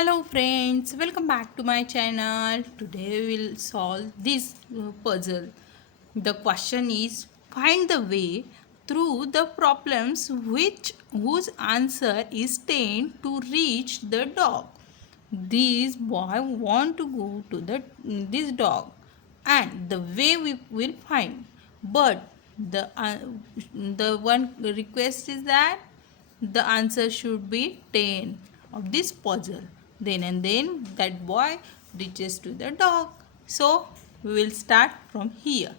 Hello friends, welcome back to my channel. Today we'll solve this puzzle. The question is find the way through the problems whose answer is 10 to reach the dog. This boy want to go to this dog and the way we will find. But the one request is that the answer should be 10 of this puzzle. Then that boy reaches to the dog. So we will start from here.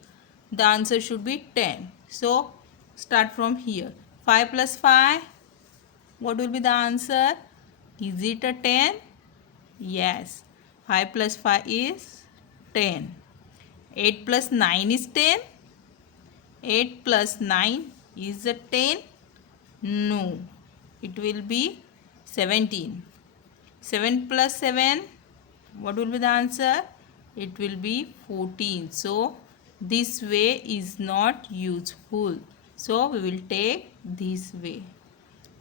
The answer should be 10. So start from here. 5 plus 5. What will be the answer? Is it a 10? Yes. 5 plus 5 is 10. 8 plus 9 is 10. 8 plus 9 is a 10. No. It will be 17. 7 plus 7. What will be the answer? It will be 14. So this way is not useful. So we will take this way.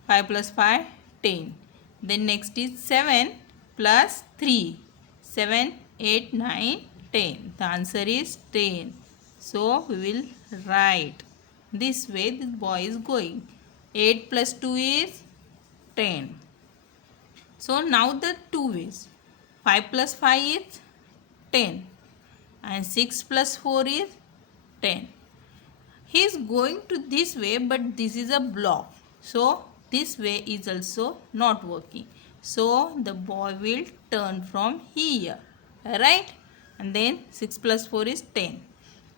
5 plus 5, 10. Then next is 7 plus 3. 7, 8, 9, 10. The answer is 10. So we will write. This way this boy is going. 8 plus 2 is 10. So now the two ways. 5 plus 5 is 10. And 6 plus 4 is 10. He is going to this way, but this is a block. So this way is also not working. So the boy will turn from here. Right? And then 6 plus 4 is 10.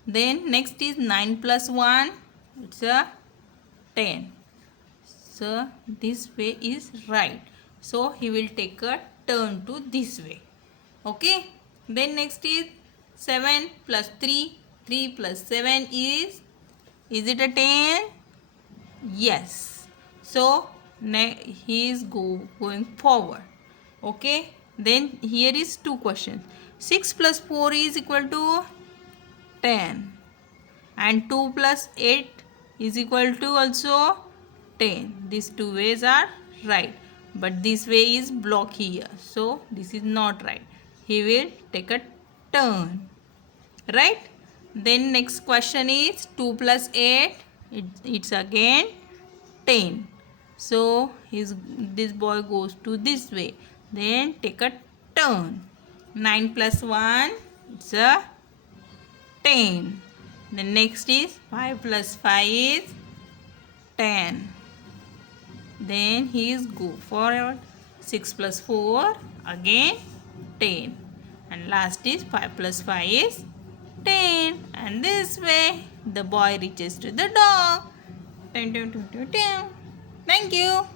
Then next is 9 plus 1. It's a 10. So this way is right. So he will take a turn to this way. Okay. Then next is 7 plus 3. 3 plus 7 is it a 10? Yes. So he is going forward. Okay. Then here is two questions. 6 plus 4 is equal to 10. And 2 plus 8 is equal to also 10. These two ways are right. But this way is block here. So this is not right. He will take a turn. Right? Then next question is 2 plus 8. It's again 10. So this boy goes to this way. Then take a turn. 9 plus 1. It's a 10. The next is 5 plus 5 is 10. Then he is go forward. 6 plus 4 again 10. And last is 5 plus 5 is 10. And this way the boy reaches to the dog. Thank you.